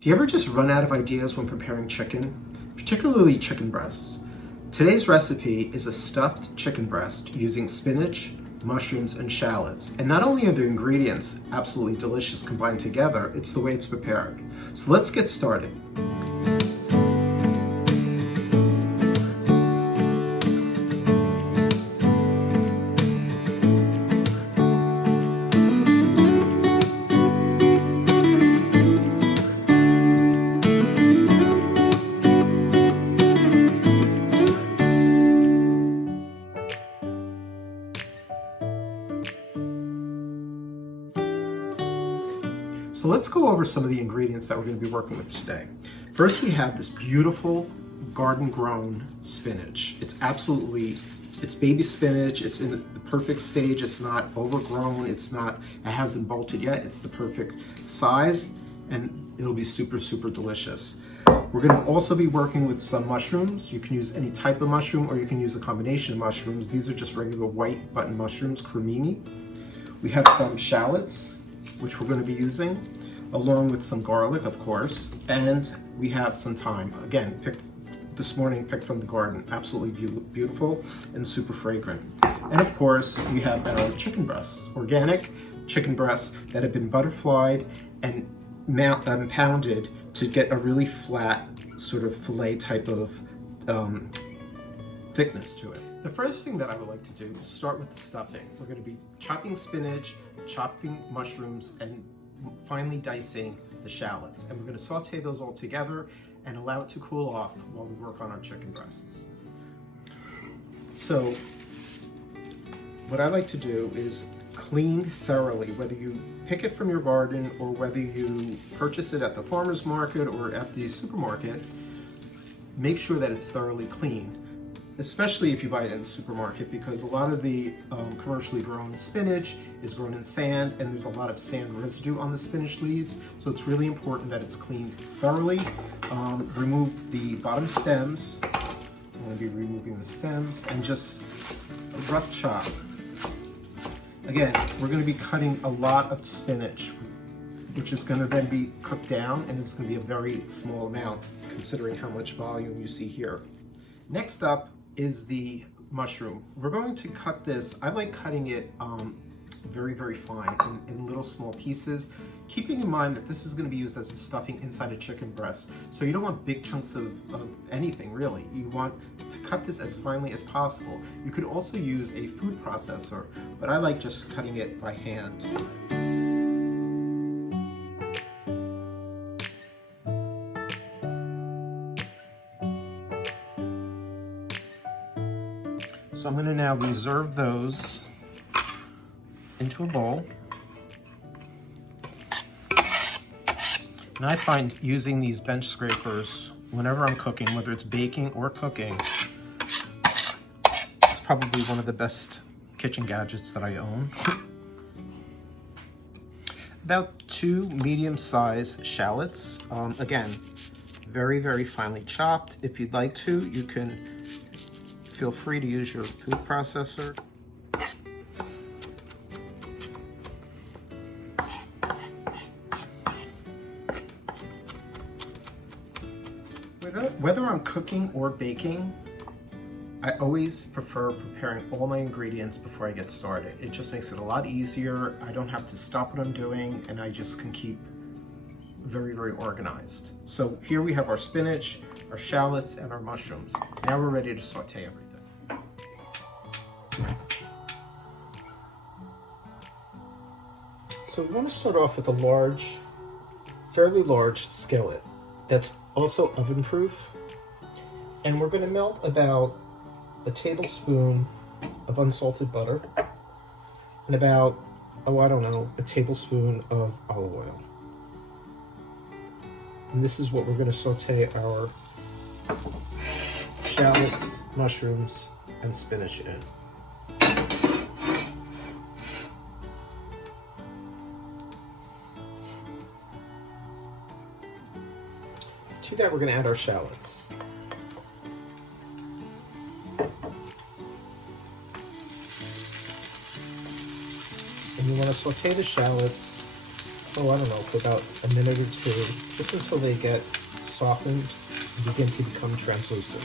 Do you ever just run out of ideas when preparing chicken, particularly chicken breasts? Today's recipe is a stuffed chicken breast using spinach, mushrooms, and shallots. And not only are the ingredients absolutely delicious combined together, it's the way it's prepared. So let's get started. So let's go over some of the ingredients that we're going to be working with today. First, we have this beautiful garden-grown spinach. It's baby spinach. It's in the perfect stage. It's not overgrown. It hasn't bolted yet. It's the perfect size, and it'll be super, super delicious. We're going to also be working with some mushrooms. You can use any type of mushroom, or you can use a combination of mushrooms. These are just regular white button mushrooms, cremini. We have some shallots, which we're going to be using, along with some garlic, of course, and we have some thyme. Again, picked from the garden. Absolutely beautiful and super fragrant. And of course, we have our chicken breasts, organic chicken breasts that have been butterflied and pounded to get a really flat sort of fillet type of thickness to it. The first thing that I would like to do is start with the stuffing. We're going to be chopping spinach, chopping mushrooms, and finally dicing the shallots. And we're going to saute those all together and allow it to cool off while we work on our chicken breasts. So what I like to do is clean thoroughly, whether you pick it from your garden or whether you purchase it at the farmer's market or at the supermarket. Make sure that it's thoroughly clean, especially if you buy it in the supermarket, because a lot of the commercially grown spinach is grown in sand, and there's a lot of sand residue on the spinach leaves. So it's really important that it's cleaned thoroughly. Remove the bottom stems. I'm going to be removing the stems and just a rough chop. Again, we're going to be cutting a lot of spinach, which is going to then be cooked down, and it's going to be a very small amount considering how much volume you see here. Next up is the mushroom. We're going to cut this. I like cutting it very, very fine in little small pieces, keeping in mind that this is going to be used as a stuffing inside a chicken breast. So you don't want big chunks of anything, really. You want to cut this as finely as possible. You could also use a food processor, but I like just cutting it by hand. So I'm going to now reserve those into a bowl. And I find using these bench scrapers whenever I'm cooking, whether it's baking or cooking, it's probably one of the best kitchen gadgets that I own. About 2 medium-sized shallots. Again, very, very finely chopped. If you'd like to, you can feel free to use your food processor. Whether I'm cooking or baking, I always prefer preparing all my ingredients before I get started. It just makes it a lot easier. I don't have to stop what I'm doing, and I just can keep very, very organized. So here we have our spinach, our shallots, and our mushrooms. Now we're ready to saute everything. So we want to start off with a fairly large skillet that's also oven proof. And we're going to melt about a tablespoon of unsalted butter and about, a tablespoon of olive oil. And this is what we're going to saute our shallots, mushrooms, and spinach in. To that, we're going to add our shallots. And you want to saute the shallots oh, I don't know, for about a minute or two, just until they get softened and begin to become translucent.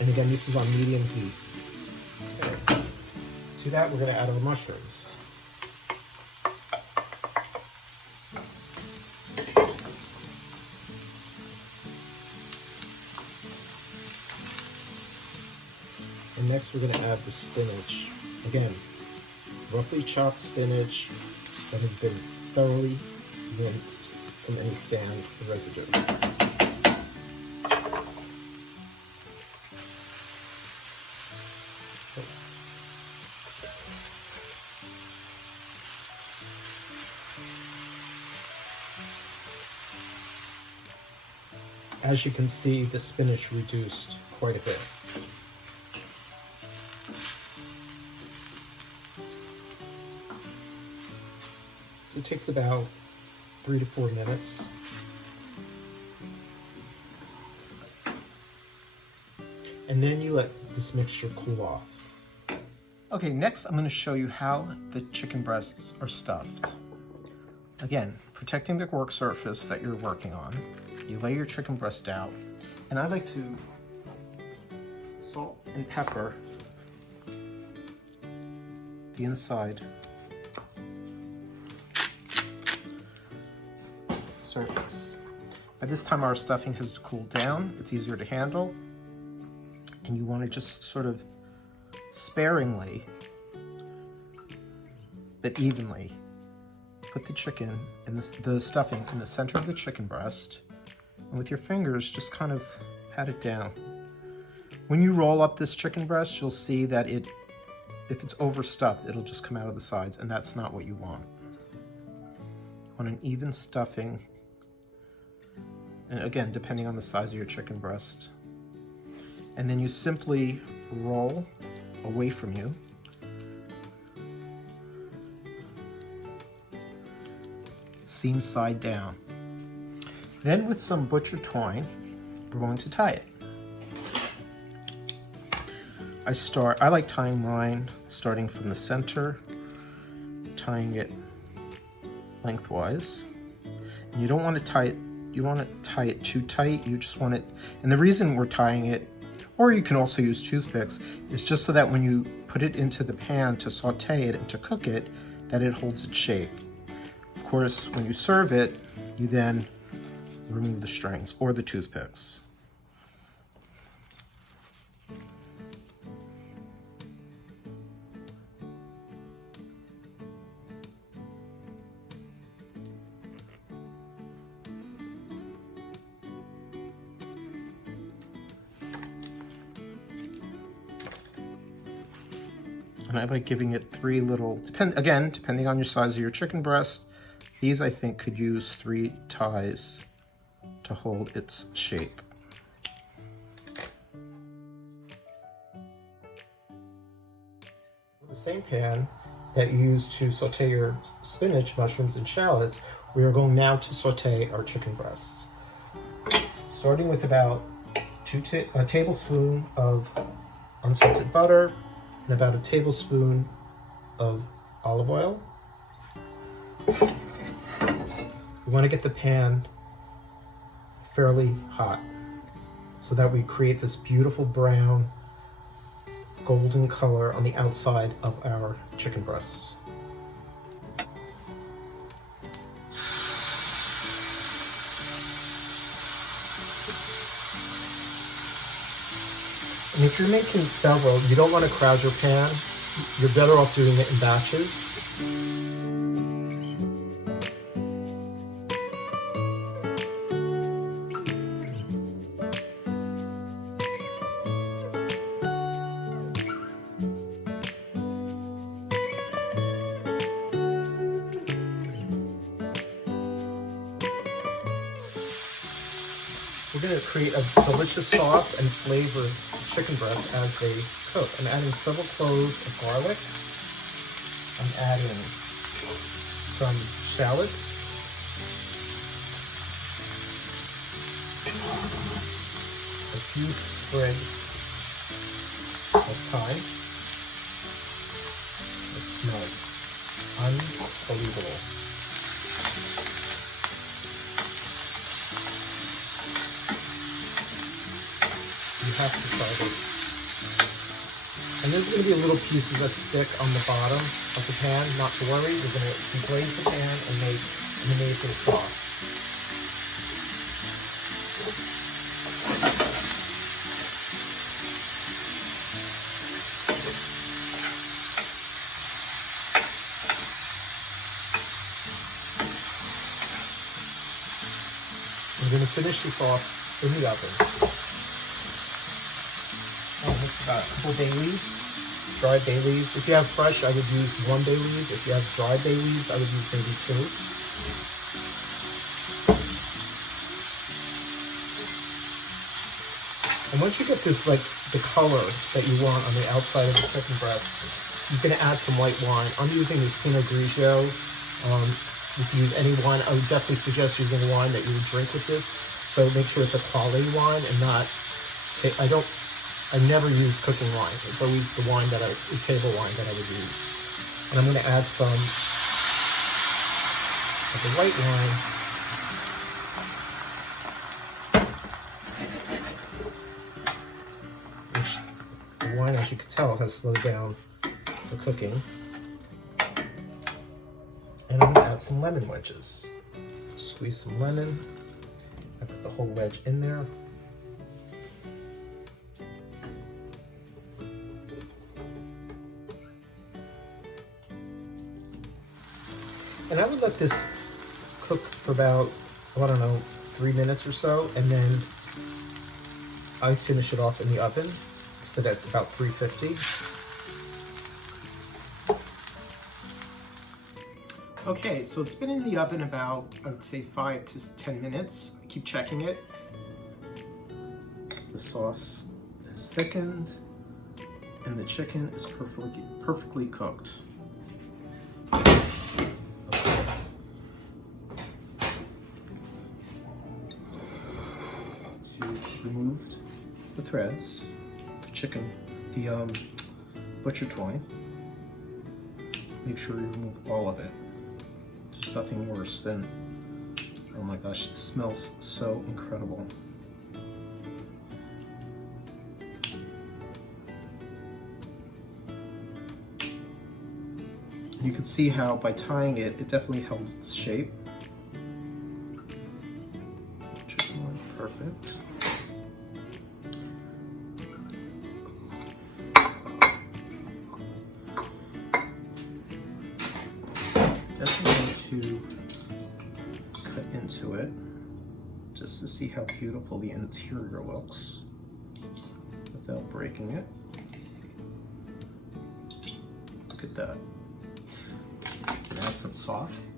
And again, this is on medium heat. Okay. To that, we're going to add our mushrooms. And next we're going to add the spinach. Again, roughly chopped spinach that has been thoroughly rinsed from any sand or residue. As you can see, the spinach reduced quite a bit. So it takes about 3 to 4 minutes. And then you let this mixture cool off. Okay, next I'm going to show you how the chicken breasts are stuffed. Again, protecting the work surface that you're working on. You lay your chicken breast out, and I like to salt and pepper the inside surface. By this time our stuffing has cooled down, it's easier to handle, and you want to just sort of sparingly but evenly put the chicken and the stuffing in the center of the chicken breast, and with your fingers just kind of pat it down. When you roll up this chicken breast, you'll see that if it's overstuffed, it'll just come out of the sides, and that's not what you want. You want an even stuffing, and again, depending on the size of your chicken breast. And then you simply roll away from you. Seam side down. Then with some butcher twine, we're going to tie it. I like tying mine starting from the center, tying it lengthwise. And you don't want to tie it too tight. You just want it, and the reason we're tying it, or you can also use toothpicks, is just so that when you put it into the pan to saute it and to cook it, that it holds its shape. Of course, when you serve it, you then remove the strings or the toothpicks. And I like giving it 3 little, depending on your size of your chicken breast, these I think could use 3 ties to hold its shape. The same pan that you use to saute your spinach, mushrooms, and shallots, we are going now to saute our chicken breasts. Starting with about a tablespoon of unsalted butter and about a tablespoon of olive oil. We want to get the pan fairly hot so that we create this beautiful brown golden color on the outside of our chicken breasts. And if you're making several, you don't want to crowd your pan. You're better off doing it in batches. We're going to create a delicious sauce and flavor chicken breast as they cook. I'm adding several cloves of garlic. I'm adding some shallots. A few sprigs of thyme. It smells unbelievable. You have to try this. And there's going to be a little pieces that stick on the bottom of the pan. Not to worry, we're going to deglaze the pan and make an amazing sauce. I'm going to finish this off in the oven. It's about a couple bay leaves, dried bay leaves. If you have fresh, I would use 1 bay leaf. If you have dried bay leaves, I would use maybe 2. And once you get this, like, the color that you want on the outside of the chicken breast, you can add some white wine. I'm using this Pinot Grigio. If you use any wine, I would definitely suggest using wine that you would drink with this. So make sure it's a quality wine and not, I never use cooking wine. It's always the wine that the table wine that I would use. And I'm going to add some of the white wine. Which, the wine, as you can tell, has slowed down the cooking. And I'm going to add some lemon wedges. Squeeze some lemon. I put the whole wedge in there. And I would let this cook for about, I don't know, 3 minutes or so, and then I finish it off in the oven, set at about 350. Okay, so it's been in the oven about, I would say 5 to 10 minutes. I keep checking it. The sauce is thickened, and the chicken is perfectly cooked. Removed the threads, the chicken, the butcher twine. Make sure you remove all of it. There's nothing worse than, oh my gosh, it smells so incredible. You can see how by tying it, it definitely held its shape. Chicken line, perfect. To cut into it just to see how beautiful the interior looks without breaking it. Look at that. And add some sauce.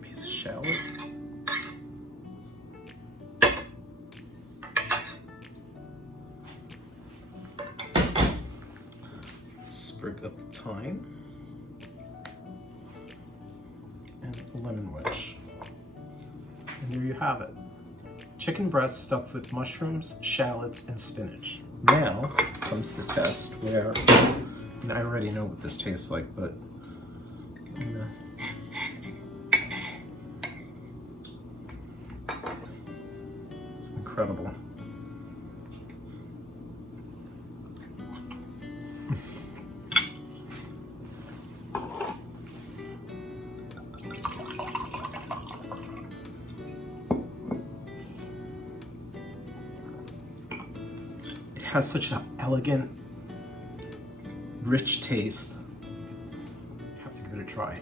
Piece of shallot. Sprig of thyme, and a lemon wedge. And there you have it. Chicken breast stuffed with mushrooms, shallots, and spinach. Now comes the test where, and I already know what this tastes like, but it's incredible. Has such an elegant, rich taste. You have to give it a try.